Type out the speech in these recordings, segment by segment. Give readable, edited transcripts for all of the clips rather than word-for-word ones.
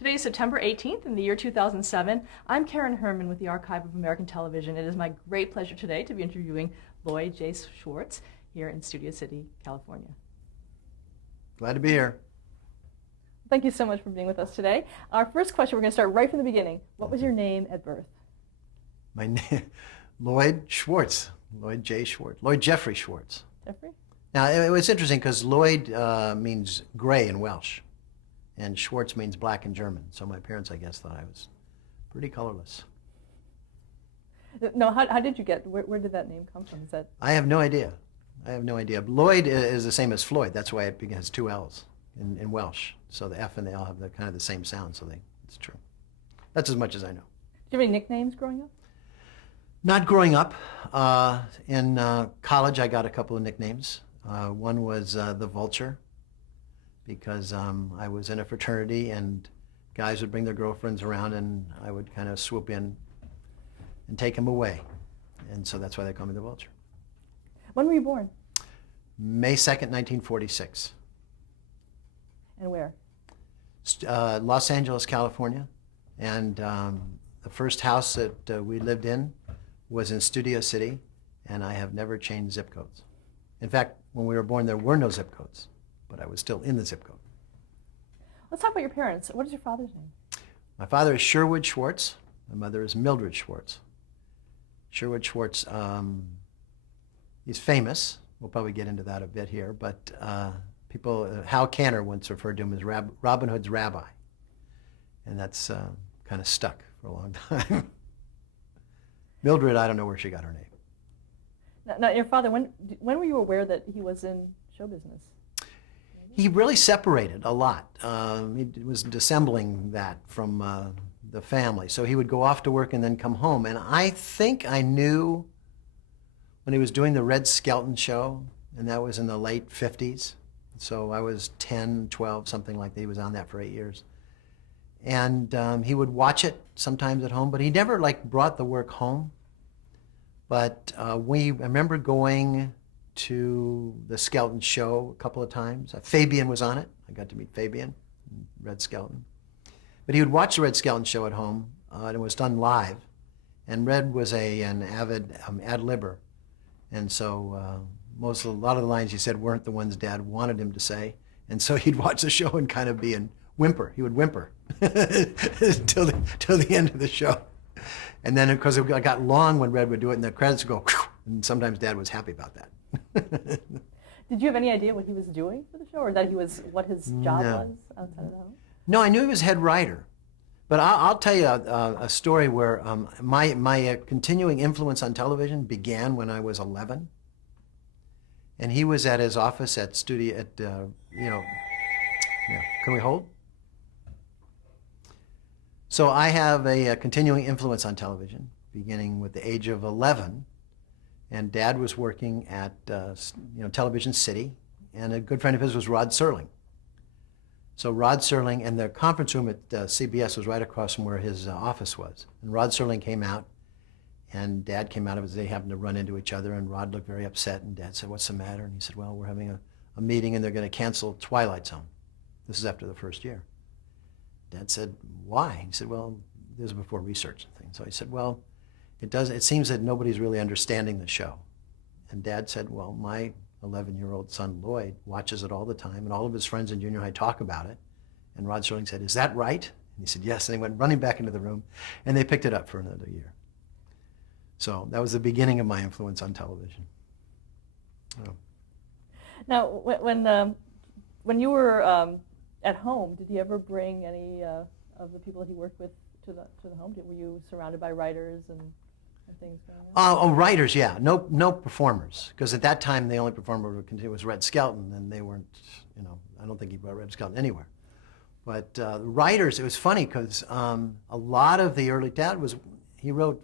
Today is September 18th in the year 2007. I'm Karen Herman with the Archive of American Television. It is my great pleasure today to be interviewing Lloyd J. Schwartz here in Studio City, California. Glad to be here. Thank you so much for being with us today. Our first question, we're going to start right from the beginning. What was your name at birth? My name, Lloyd Schwartz, Lloyd J. Schwartz, Lloyd Jeffrey Schwartz. Jeffrey? Now, it was interesting because Lloyd means gray in Welsh, and Schwartz means black in German. So my parents, I guess, thought I was pretty colorless. No, how did you get, where did that name come from? Is that? I have no idea. I have no idea. Lloyd is the same as Floyd. That's why it has two L's in Welsh. So the F and the L have kind of the same sound, so it's true. That's as much as I know. Did you have any nicknames growing up? Not growing up. In college, I got a couple of nicknames. One was the Vulture, because I was in a fraternity and guys would bring their girlfriends around and I would kind of swoop in and take them away. And so that's why they call me the Vulture. When were you born? May 2nd, 1946. And where? Los Angeles, California. And the first house that we lived in was in Studio City, and I have never changed zip codes. In fact, when we were born, there were no zip codes, but I was still in the zip code. Let's talk about your parents. What is your father's name? My father is Sherwood Schwartz. My mother is Mildred Schwartz. Sherwood Schwartz, he's famous. We'll probably get into that a bit here, but Hal Canner once referred to him as Robin Hood's rabbi, and that's kind of stuck for a long time. Mildred, I don't know where she got her name. Now, your father, when were you aware that he was in show business? He really separated a lot. He was dissembling that from the family. So he would go off to work and then come home. And I think I knew when he was doing the Red Skelton show, and that was in the late 50s. So I was 10, 12, something like that. He was on that for 8 years. And he would watch it sometimes at home, but he never brought the work home. But I remember going to the Skelton show a couple of times. Fabian was on it. I got to meet Fabian, Red Skelton. But he would watch the Red Skelton show at home, and it was done live. And Red was an avid ad-libber. And so a lot of the lines he said weren't the ones Dad wanted him to say. And so he'd watch the show and kind of whimper. He would whimper till the end of the show. And then, because it got long when Red would do it, and the credits would go, and sometimes Dad was happy about that. Did you have any idea what he was doing for the show, or what his job was outside of the home? No, I knew he was head writer. But I'll tell you a story where my continuing influence on television began when I was 11. And he was at his office at can we hold? So I have a continuing influence on television, beginning with the age of 11. And Dad was working at Television City, and a good friend of his was Rod Serling. So Rod Serling, and the conference room at CBS was right across from where his office was. And Rod Serling came out, and Dad came out of it. They happened to run into each other, and Rod looked very upset, and Dad said, "What's the matter?" And he said, "Well, we're having a meeting, and they're going to cancel Twilight Zone." This is after the first year. Dad said, "Why?" He said, "Well, this was before research and things." So he said, "Well, it seems that nobody's really understanding the show." And Dad said, "Well, my 11-year-old son, Lloyd, watches it all the time, and all of his friends in junior high talk about it." And Rod Serling said, "Is that right?" And he said, "Yes." And he went running back into the room, and they picked it up for another year. So that was the beginning of my influence on television. Oh. Now, when you were at home, did he ever bring any of the people he worked with to the home? Were you surrounded by writers and things going on? Writers, yeah. No performers, because at that time the only performer was Red Skelton, and they weren't. I don't think he brought Red Skelton anywhere. But writers, it was funny because a lot of the early he wrote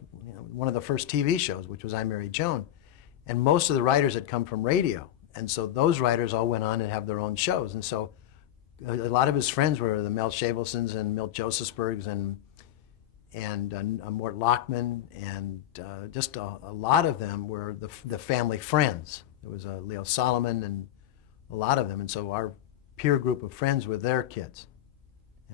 one of the first TV shows, which was I Married Joan, and most of the writers had come from radio, and so those writers all went on and have their own shows, and so a lot of his friends were the Mel Shavelsons and Milt Josephsbergs and Mort Lockman, and just a lot of them were the family friends. There was Leo Solomon and a lot of them, and so our peer group of friends were their kids.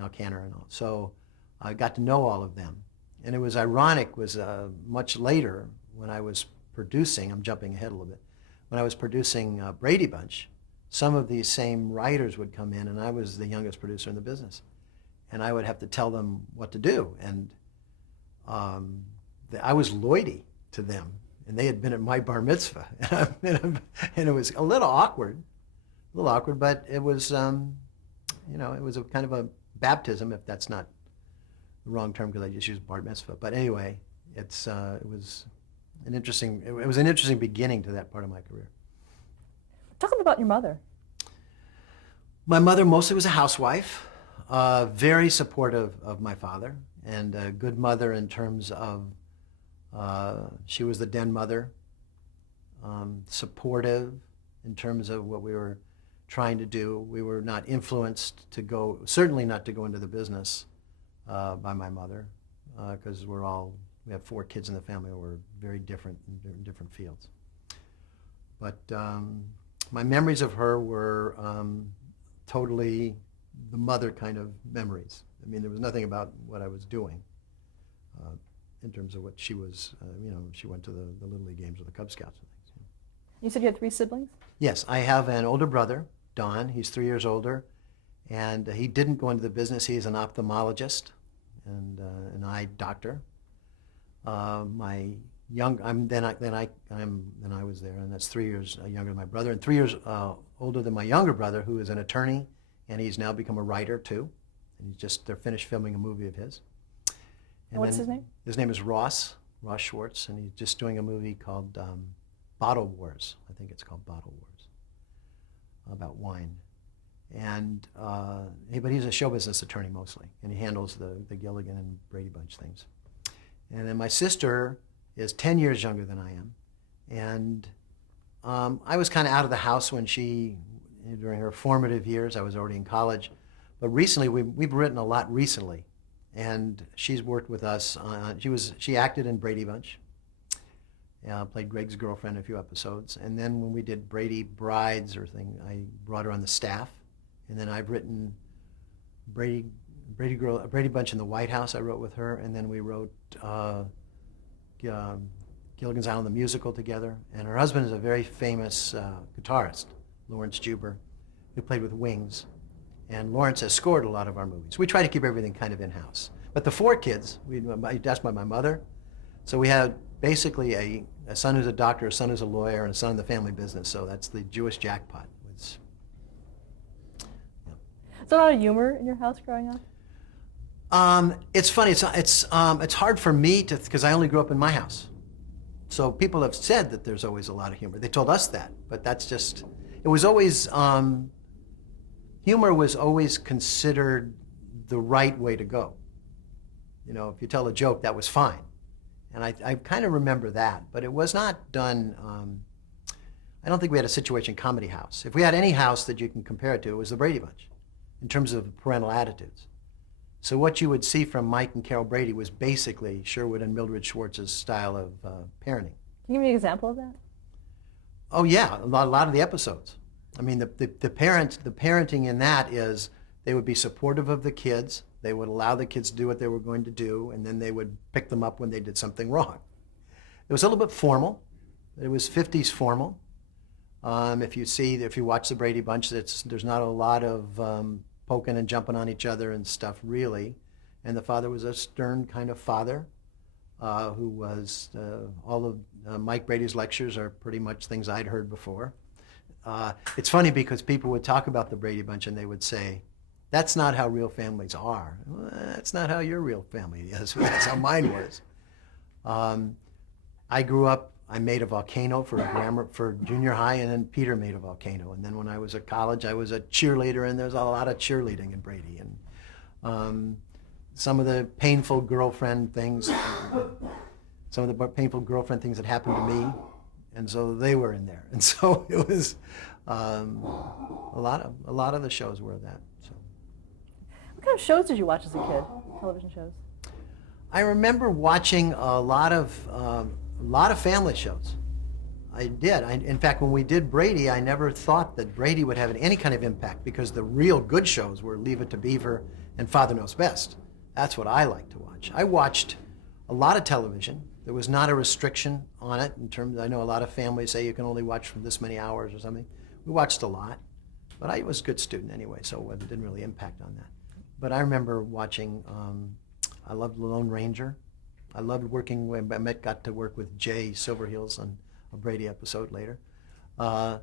Al Canner and all. So I got to know all of them. And it was ironic, was much later when I was producing, I'm jumping ahead a little bit, when I was producing Brady Bunch, some of these same writers would come in, and I was the youngest producer in the business. And I would have to tell them what to do. And I was Lloydy to them, and they had been at my bar mitzvah. And it was a little awkward, but it was, it was a kind of a baptism, if that's not the wrong term because I just used bar mitzvah. But anyway, it was an interesting beginning to that part of my career. Talk to me about your mother. My mother mostly was a housewife, very supportive of my father, and a good mother in terms of she was the den mother, supportive in terms of what we were trying to do. We were not influenced certainly not to go into the business by my mother, because we have 4 kids in the family. We're very different in different fields. But my memories of her were totally the mother kind of memories. I mean, there was nothing about what I was doing in terms of what she was, she went to the Little League games with the Cub Scouts and things. You said you had 3 siblings? Yes, I have an older brother, Don. He's 3 years older, and he didn't go into the business. He's an ophthalmologist and an eye doctor. I was there, and that's 3 years younger than my brother, and 3 years older than my younger brother, who is an attorney, and he's now become a writer too. And they're finished filming a movie of his. And what's his name? His name is Ross Schwartz, and he's just doing a movie called Bottle Wars. I think it's called Bottle Wars, about wine. And but he's a show business attorney mostly, and he handles the Gilligan and Brady Bunch things. And then my sister is 10 years younger than I am, and I was kind of out of the house during her formative years. I was already in college, but recently we've written a lot recently, and she's worked with us. She acted in Brady Bunch, played Greg's girlfriend in a few episodes, and then when we did Brady Brides I brought her on the staff, and then I've written Brady Bunch in the White House. I wrote with her, and then we wrote Gilligan's Island the musical together. And her husband is a very famous guitarist, Lawrence Juber, who played with Wings. And Lawrence has scored a lot of our movies. We try to keep everything kind of in-house. But the 4 kids, that's by my mother. So we had basically a son who's a doctor, a son who's a lawyer, and a son in the family business. So that's the Jewish jackpot. Is there a lot of humor in your house growing up? It's funny. It's hard for me because I only grew up in my house. So people have said that there's always a lot of humor. They told us that, but that's just. It was always humor was always considered the right way to go. If you tell a joke, that was fine, and I kind of remember that. But it was not done. I don't think we had a situation comedy house. If we had any house that you can compare it to, it was the Brady Bunch, in terms of parental attitudes. So what you would see from Mike and Carol Brady was basically Sherwood and Mildred Schwartz's style of parenting. Can you give me an example of that? Oh yeah, a lot of the episodes. I mean, the parenting in that is they would be supportive of the kids. They would allow the kids to do what they were going to do, and then they would pick them up when they did something wrong. It was a little bit formal. It was 50s formal. If you watch the Brady Bunch, there's not a lot of poking and jumping on each other and stuff, really. And the father was a stern kind of father who was, all of Mike Brady's lectures are pretty much things I'd heard before. It's funny because people would talk about the Brady Bunch and they would say, that's not how real families are. Well, that's not how your real family is. That's how mine was. I grew up, I made a volcano for junior high, and then Peter made a volcano. And then when I was at college, I was a cheerleader, and there's a lot of cheerleading in Brady. And some of the painful girlfriend things that happened to me, and so they were in there. And so it was a lot of the shows were that. So. What kind of shows did you watch as a kid? Television shows? I remember watching a lot of family shows. I did. In fact, when we did Brady, I never thought that Brady would have any kind of impact because the real good shows were Leave It to Beaver and Father Knows Best. That's what I like to watch. I watched a lot of television. There was not a restriction on it in terms, I know a lot of families say you can only watch from this many hours or something. We watched a lot, but I was a good student anyway, so it didn't really impact on that. But I remember watching, I loved The Lone Ranger. I loved working, when I got to work with Jay Silverheels on a Brady episode later. That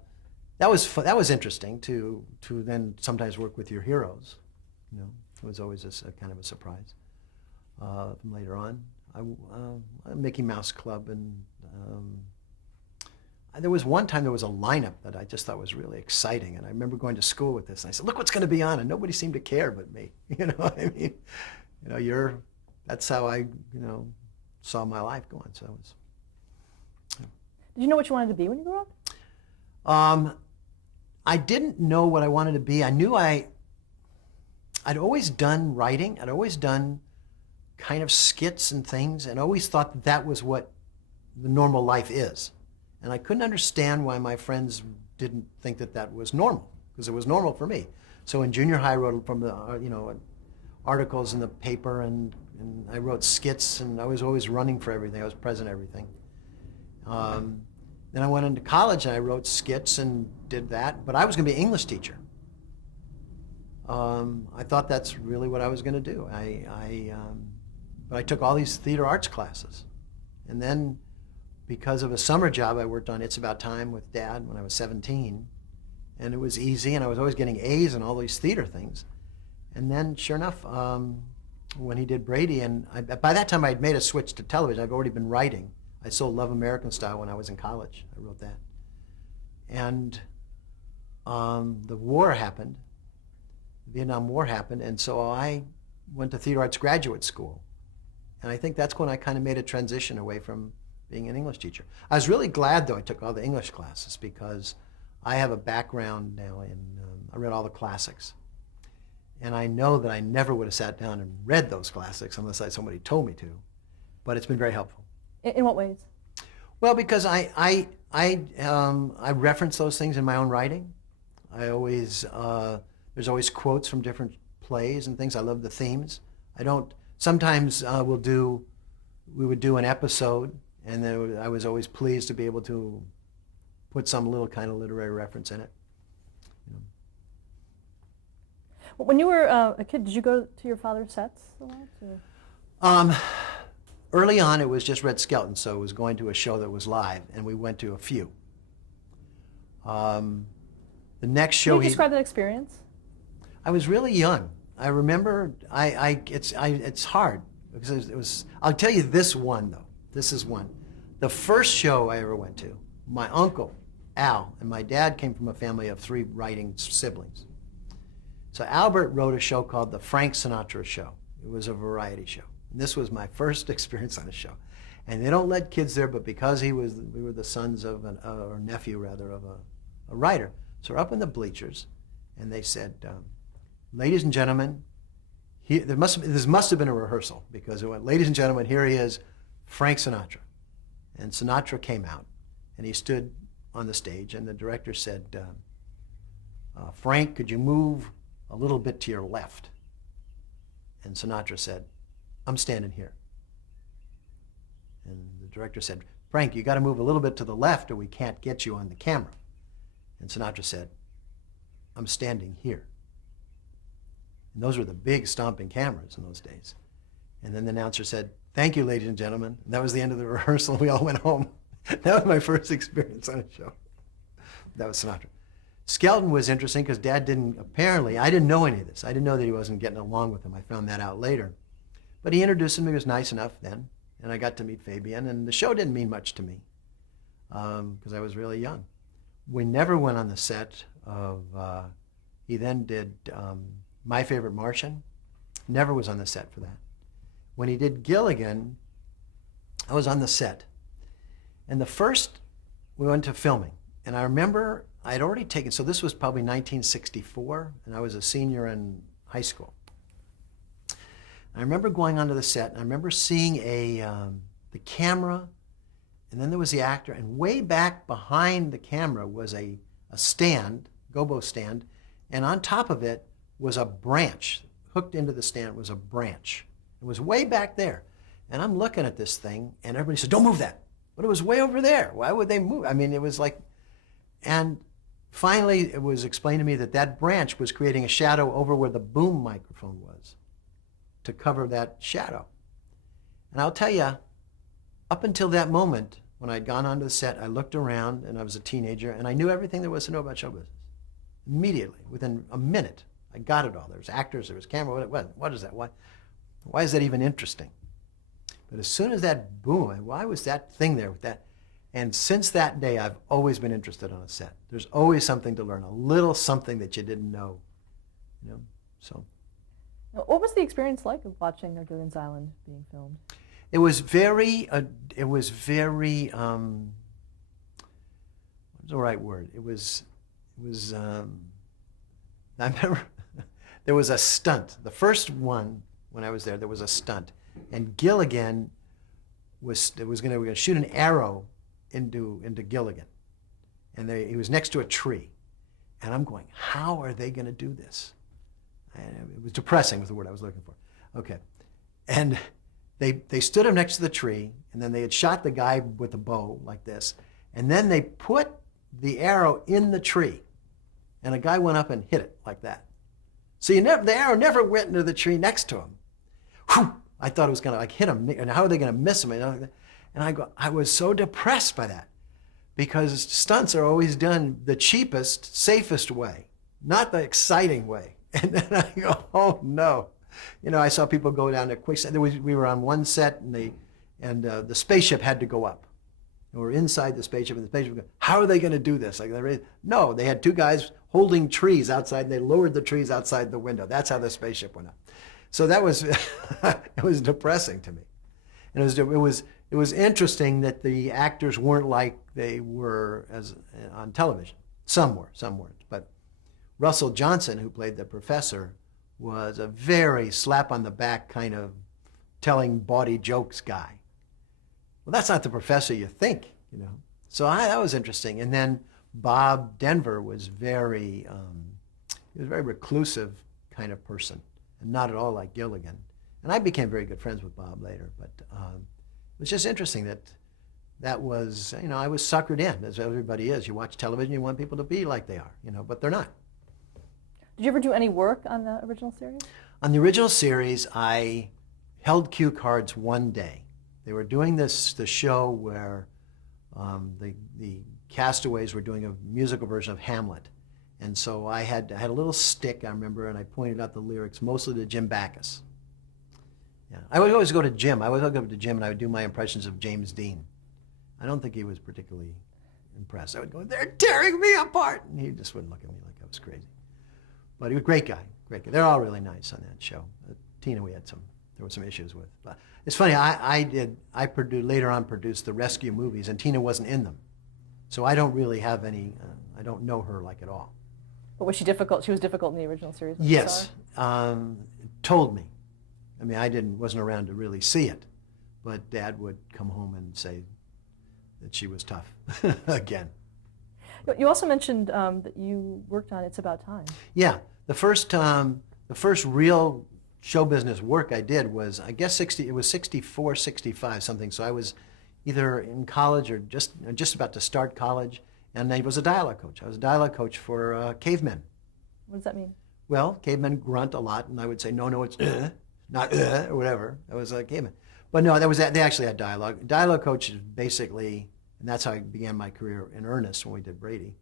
was interesting to then sometimes work with your heroes. You know, it was always a kind of a surprise. From later on, Mickey Mouse Club, and there was one time there was a lineup that I just thought was really exciting, and I remember going to school with this, and I said, "Look what's going to be on," and nobody seemed to care but me. You know what I mean? You know, that's how I, saw my life going. So it was. Did you know what you wanted to be when you grew up? I didn't know what I wanted to be. I knew I'd always done writing. I'd always done kind of skits and things, and always thought that was what the normal life is. And I couldn't understand why my friends didn't think that was normal, because it was normal for me. So in junior high, I wrote from the, articles in the paper, and I wrote skits, and I was always running for everything. I was present at everything. Then I went into college, and I wrote skits and did that, but I was going to be an English teacher. I thought that's really what I was going to do. But I took all these theater arts classes. And then, because of a summer job, I worked on It's About Time with Dad when I was 17. And it was easy, and I was always getting A's in all these theater things. And then, sure enough, when he did Brady, and by that time I had made a switch to television. I've already been writing. I sold Love American Style when I was in college. I wrote that. And the war happened. The Vietnam War happened, and so I went to theater arts graduate school. And I think that's when I kind of made a transition away from being an English teacher. I was really glad, though, I took all the English classes, because I have a background now in, I read all the classics. And I know that I never would have sat down and read those classics unless somebody told me to. But it's been very helpful. In what ways? Well, because I reference those things in my own writing. I always, there's always quotes from different plays and things. I love the themes. Sometimes we would do an episode, and then I was always pleased to be able to put some little kind of literary reference in it. When you were a kid, did you go to your father's sets a lot? Early on, it was just Red Skelton, so it was going to a show that was live, and we went to a few. The next show, Can you describe that experience? I was really young. I remember. It's hard because it was. I'll tell you this one though. This is one. The first show I ever went to, my uncle Al and my dad came from a family of 3 writing siblings. So Albert wrote a show called The Frank Sinatra Show. It was a variety show. And this was my first experience on a show. And they don't let kids there, but because we were the sons of or nephew rather, of a writer. So we're up in the bleachers, and they said, ladies and gentlemen, this must have been a rehearsal, because it went, ladies and gentlemen, here he is, Frank Sinatra. And Sinatra came out, and he stood on the stage, and the director said, Frank, could you move a little bit to your left? And Sinatra said, I'm standing here. And the director said, Frank, you got to move a little bit to the left or we can't get you on the camera. And Sinatra said, I'm standing here. And those were the big stomping cameras in those days. And then the announcer said, thank you, ladies and gentlemen. And that was the end of the rehearsal. We all went home. That was my first experience on a show. That was Sinatra. Skelton was interesting because Dad I didn't know any of this. I didn't know that he wasn't getting along with him. I found that out later. But he introduced him. He was nice enough then. And I got to meet Fabian. And the show didn't mean much to me because I was really young. We never went on the set of, he then did My Favorite Martian. Never was on the set for that. When he did Gilligan, I was on the set. And we went to filming. And I remember I'd already taken, so this was probably 1964, and I was a senior in high school. I remember going onto the set, and I remember seeing the camera, and then there was the actor, and way back behind the camera was a stand, gobo stand, and on top of it was a branch. hooked into the stand was a branch. It was way back there. And I'm looking at this thing, and everybody said, don't move that. But it was way over there. Why would they move? I mean, it was like, and finally it was explained to me that that branch was creating a shadow over where the boom microphone was to cover that shadow. And I'll tell you, up until that moment, when I'd gone onto the set, I looked around, and I was a teenager, and I knew everything there was to know about show business. Immediately, within a minute, I got it all. There was actors, there was camera. What is that? Why is that even interesting? But as soon as that boom, why was that thing there with that? And since that day, I've always been interested on a set. There's always something to learn, a little something that you didn't know, so. Now, what was the experience like of watching Gilligan's Island being filmed? It was very, what's the right word? I remember there was a stunt. The first one, when I was there was a stunt. And Gilligan was going to shoot an arrow into Gilligan. And he was next to a tree. And I'm going, how are they going to do this? And it was depressing was the word I was looking for. Okay. And they stood him next to the tree, and then they had shot the guy with a bow like this. And then they put the arrow in the tree. And a guy went up and hit it like that. So the arrow never went into the tree next to him. Whew! I thought it was going to hit him, and how are they going to miss him? And I was so depressed by that, because stunts are always done the cheapest, safest way, not the exciting way. And then I go, oh no. I saw people go down to quicksand. We were on one set, and the spaceship had to go up. And we're inside the spaceship, and the spaceship goes, how are they going to do this? No, they had two guys holding trees outside, and they lowered the trees outside the window. That's how the spaceship went up. So that was, it was depressing to me. And it was interesting that the actors weren't like they were on television. Some were, some weren't. But Russell Johnson, who played the professor, was a very slap on the back kind of telling bawdy jokes guy. Well, that's not the professor you think, So that was interesting. And then Bob Denver was he was a very reclusive kind of person, and not at all like Gilligan. And I became very good friends with Bob later, but it was just interesting that was, I was suckered in, as everybody is. You watch television, you want people to be like they are, but they're not. Did you ever do any work on the original series? On the original series, I held cue cards one day. They were doing the show where the castaways were doing a musical version of Hamlet. And so I had a little stick, I remember, and I pointed out the lyrics, mostly to Jim Backus. Yeah, I would always go to Jim. I would go to Jim, and I would do my impressions of James Dean. I don't think he was particularly impressed. I would go, they're tearing me apart! And he just wouldn't look at me like I was crazy. But he was a great guy, great guy. They're all really nice on that show. Tina, there were some issues with. But it's funny, later on produced the Rescue movies, and Tina wasn't in them. So I don't really have any, I don't know her like at all. But was she difficult? She was difficult in the original series? Yes, told me. I mean, wasn't around to really see it, but Dad would come home and say that she was tough again. You also mentioned that you worked on It's About Time. Yeah, the first real show business work I did was, I guess it was 64, 65 something. So I was either in college or just about to start college, and I was a dialogue coach. I was a dialogue coach for cavemen. What does that mean? Well, cavemen grunt a lot, and I would say, no, it's not or whatever. That was a caveman. But no, they actually had dialogue. Dialogue coach is basically, and that's how I began my career in earnest when we did Brady.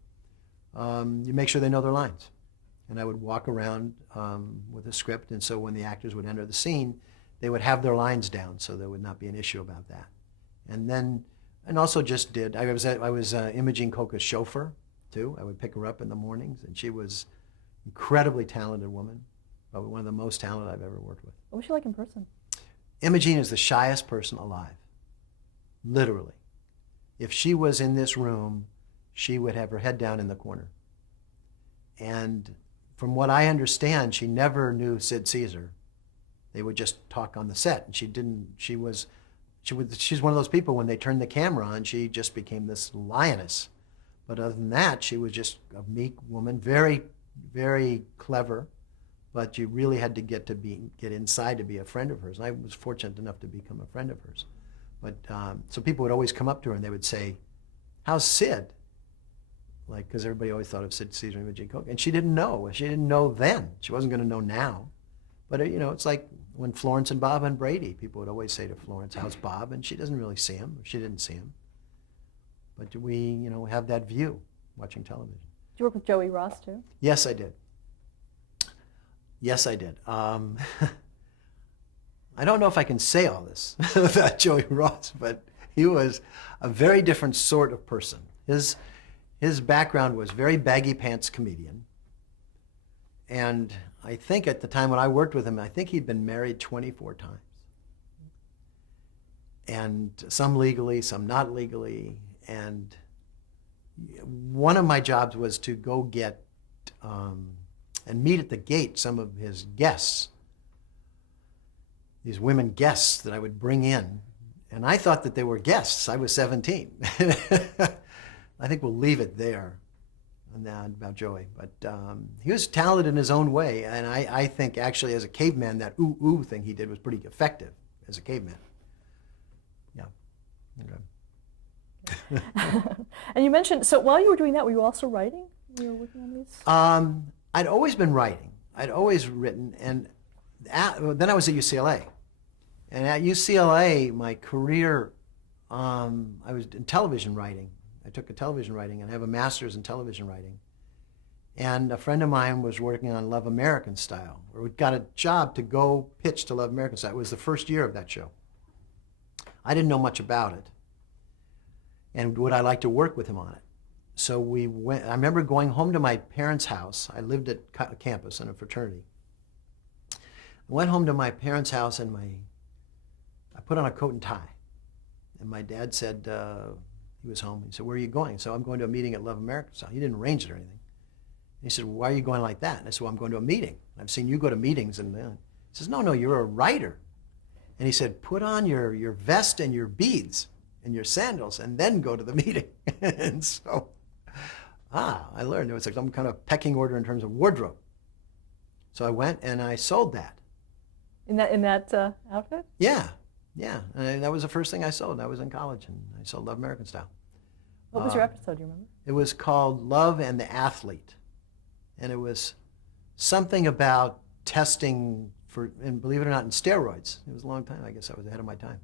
You make sure they know their lines. And I would walk around with a script, and so when the actors would enter the scene, they would have their lines down, so there would not be an issue about that. And also I was Imogene Coca's chauffeur, too. I would pick her up in the mornings, and she was an incredibly talented woman, probably one of the most talented I've ever worked with. What was she like in person? Imogene is the shyest person alive, literally. If she was in this room, she would have her head down in the corner. And from what I understand, she never knew Sid Caesar. They would just talk on the set, and she's one of those people, when they turned the camera on, she just became this lioness. But other than that, she was just a meek woman, very, very clever, but you really had to get inside to be a friend of hers. And I was fortunate enough to become a friend of hers. But so people would always come up to her and they would say, "How's Sid?" Like, because everybody always thought of Sid Caesar and Imogene Coca. And she didn't know. She didn't know then. She wasn't going to know now. But, it's like when Florence and Bob and Brady, people would always say to Florence, "How's Bob?" And she doesn't really see him. She didn't see him. But we, have that view watching television. Did you work with Joey Ross, too? Yes, I did. Yes, I did. I don't know if I can say all this about Joey Ross, but he was a very different sort of person. His background was very baggy pants comedian. And I think at the time when I worked with him, I think he'd been married 24 times. And some legally, some not legally. And one of my jobs was to go get and meet at the gate some of his guests, these women guests that I would bring in. And I thought that they were guests. I was 17. I think we'll leave it there on that about Joey. But he was talented in his own way. And I think actually as a caveman, that ooh thing he did was pretty effective as a caveman. Yeah. Okay. And you mentioned, so while you were doing that, were you also writing? You were working on these? I'd always been writing. I'd always written. And then I was at UCLA. And at UCLA, my career, I was in television writing. I took a television writing and I have a master's in television writing. And a friend of mine was working on Love American Style, or we got a job to go pitch to Love American Style. It was the first year of that show. I didn't know much about it. And would I like to work with him on it? So we went. I remember going home to my parents' house. I lived at campus in a fraternity. I went home to my parents' house and I put on a coat and tie. And my dad said, he was home. He said, "Where are you going?" So I'm going to a meeting at Love American Style. He didn't arrange it or anything. And he said, "Well, why are you going like that?" And I said, "Well, I'm going to a meeting. I've seen you go to meetings." And he says, No, you're a writer. And he said, "Put on your vest and your beads and your sandals and then go to the meeting." And so, I learned there was some kind of pecking order in terms of wardrobe. So I went and I sold that. In that outfit? Yeah. And that was the first thing I sold. I was in college and I sold Love American Style. What was your episode, do you remember? It was called Love and the Athlete. And it was something about testing for, and believe it or not, in steroids. It was a long time. I guess I was ahead of my time.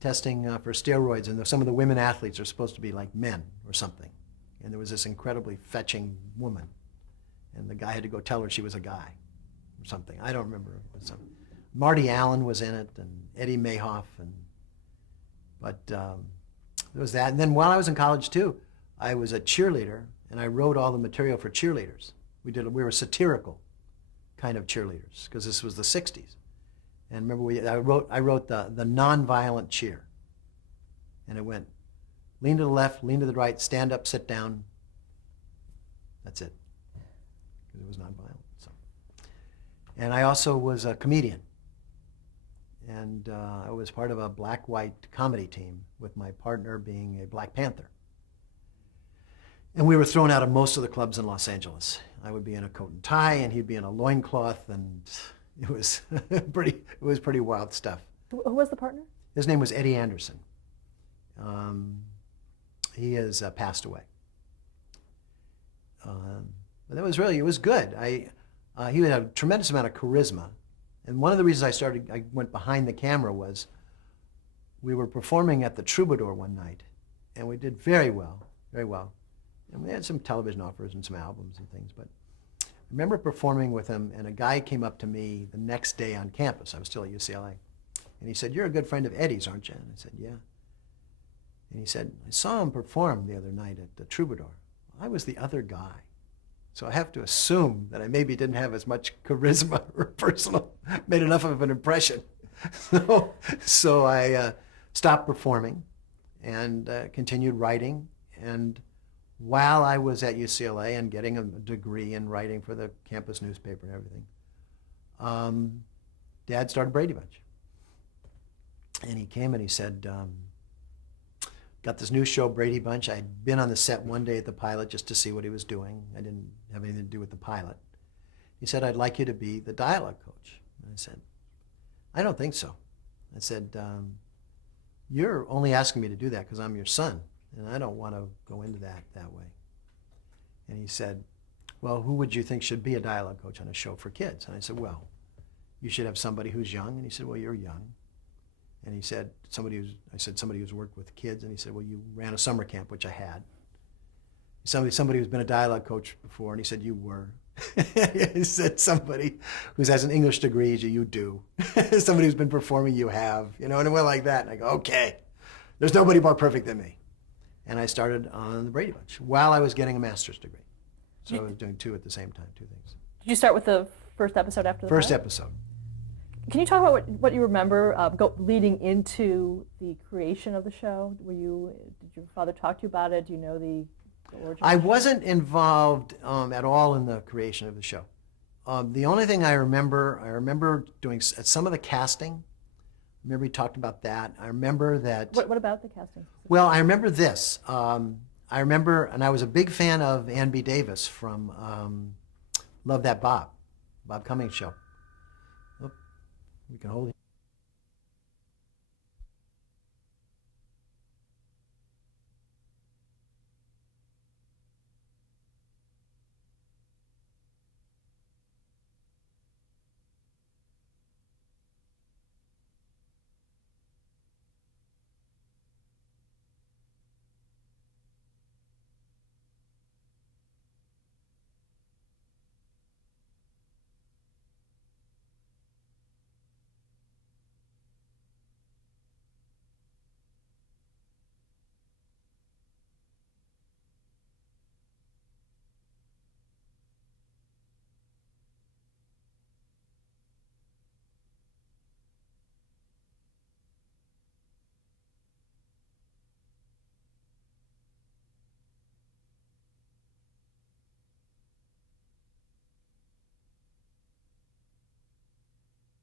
Testing for steroids. And some of the women athletes are supposed to be like men or something. And there was this incredibly fetching woman. And the guy had to go tell her she was a guy or something. I don't remember. It was something. Marty Allen was in it, and Eddie Mayhoff, but there was that. And then while I was in college too, I was a cheerleader, and I wrote all the material for cheerleaders. We were satirical kind of cheerleaders because this was the '60s. And remember, I wrote the nonviolent cheer, and it went lean to the left, lean to the right, stand up, sit down. That's it, because it was nonviolent. So, and I also was a comedian. And I was part of a black-white comedy team with my partner being a Black Panther. And we were thrown out of most of the clubs in Los Angeles. I would be in a coat and tie, and he'd be in a loincloth, and it was pretty wild stuff. Who was the partner? His name was Eddie Anderson. He has passed away. But it was good. He had a tremendous amount of charisma. And one of the reasons I went behind the camera was we were performing at the Troubadour one night, and we did very well. And we had some television offers and some albums and things, but I remember performing with him, and a guy came up to me the next day on campus. I was still at UCLA. And he said, "You're a good friend of Eddie's, aren't you?" And I said, "Yeah." And he said, "I saw him perform the other night at the Troubadour. I was the other guy. So I have to assume that I maybe didn't have as much charisma or made enough of an impression." So I stopped performing and continued writing. And while I was at UCLA and getting a degree in writing for the campus newspaper and everything, Dad started Brady Bunch. And he came and he said, got this new show, Brady Bunch. I'd been on the set one day at the pilot just to see what he was doing. I didn't have anything to do with the pilot. He said, I'd like you to be the dialogue coach. And I said, I don't think so. I said, you're only asking me to do that because I'm your son, and I don't want to go into that way. And he said, well, who would you think should be a dialogue coach on a show for kids? And I said, well, you should have somebody who's young. And he said, well, you're young. And he said, somebody who's worked with kids. And he said, well, you ran a summer camp, which I had. Somebody who's been a dialogue coach before. And he said, you were. He said, somebody who has an English degree, you do. Somebody who's been performing, you have. And it went like that. And I go, okay, there's nobody more perfect than me. And I started on the Brady Bunch while I was getting a master's degree. So I was doing two at the same time, two things. Did you start with the first episode after the First pilot? episode. Can you talk about what you remember leading into the creation of the show? Did your father talk to you about it? Do you know the origin? I wasn't involved at all in the creation of the show. The only thing I remember doing some of the casting. I remember he talked about that. I remember that. What about the casting? Well, I remember this. I remember, and I was a big fan of Ann B. Davis from Love That Bob Cummings show. Oh, we can hold it.